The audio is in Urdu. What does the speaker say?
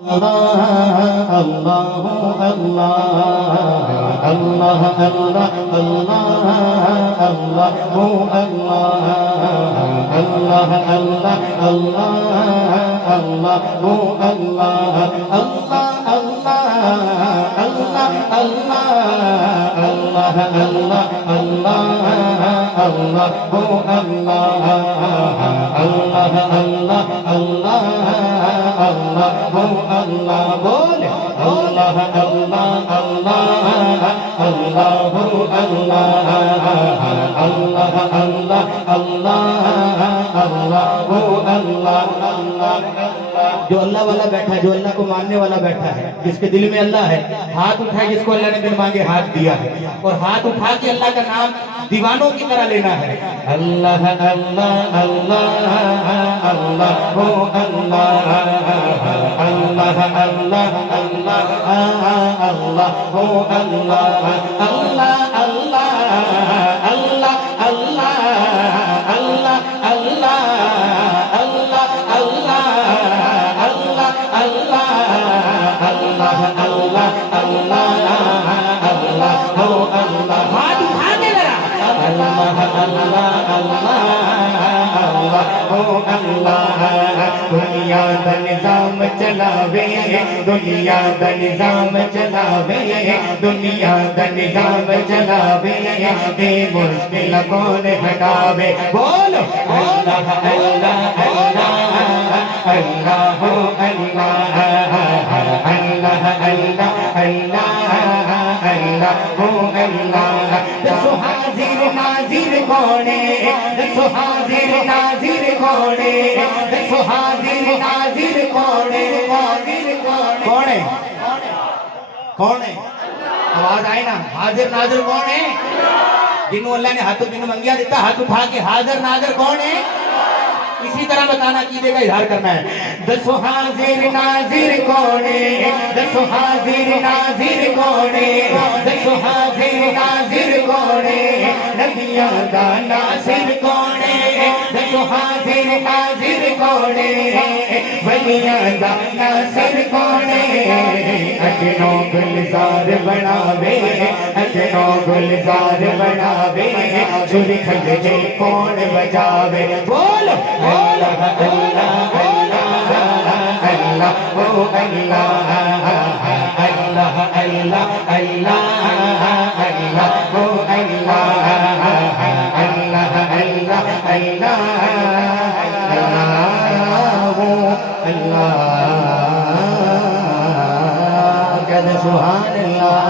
اللہ اللہ اللہ اللہ اللہ اللہ اللہ ہو اللہ اللہ اللہ اللہ اللہ ہو اللہ اللہ اللہ اللہ اللہ اللہ اللہ اللہ اللہ ہو اللہ اللہ اللہ اللہ اللہ ہو اللہ بول اللہ اللہ اللہ اللہ ہو اللہ اللہ اللہ اللہ اللہ ہو اللہ اللہ جو اللہ والا بیٹھا ہے جو اللہ کو ماننے والا بیٹھا ہے جس کے دل میں اللہ ہے ہاتھ اٹھائے جس کو اللہ نے بن مانگے ہاتھ دیا ہے اور ہاتھ اٹھا کے اللہ کا نام دیوانوں کی طرح لینا ہے اللہ اللہ اللہ اللہ ہو اللہ اللہ اللہ اللہ اللہ ہو اللہ اللہ اللہ اللہ اللہ اللہ اللہ اللہ اللہ اللہ اللہ اللہ اللہ اللہ ہو اللہ ہاتھ اٹھا کے ذرا اللہ اللہ اللہ اللہ ہو اللہ دنیا دا نظام چلاوے دنیا دا نظام چلاوے دنیا دا نظام چلاوے اے مشکل کون ہٹاوے بولو اللہ اللہ اللہ اللہ ہو اللہ اللہ اللہ اللہ اللہ ہو اللہ دسو حاضر ناظر کونے دسو حاضر ناظر کونے دسو حاضر ناظر کونے کون ہے کون ہے آواز آئے نا حاضر ناظر کون ہے جنہوں اللہ نے ہاتھوں جنہوں منگیا دیتا ہاتھ اٹھا کے حاضر ناظر کون ہے اسی طرح بتانا عقیدے کا اظہار کرنا ہے دسو حاضر ناظر کونے دسو حاضر ناظر کونے دسو حاضر ناظر کونے نبیوں دا ناصر کونے دسو حاضر ناظر کونے ولیاں دا ناصر کونے اجنو گلزار بناوے اجنو گلزار بناوے چھری کھل کے کون بجاوے بولو اللہ اللہ اللہ اللہ ہو اللہ اللہ اللہ اللہ اللہ ہو اللہ اللہ اللہ اللہ ہو اللہ کہتے سبحان اللہ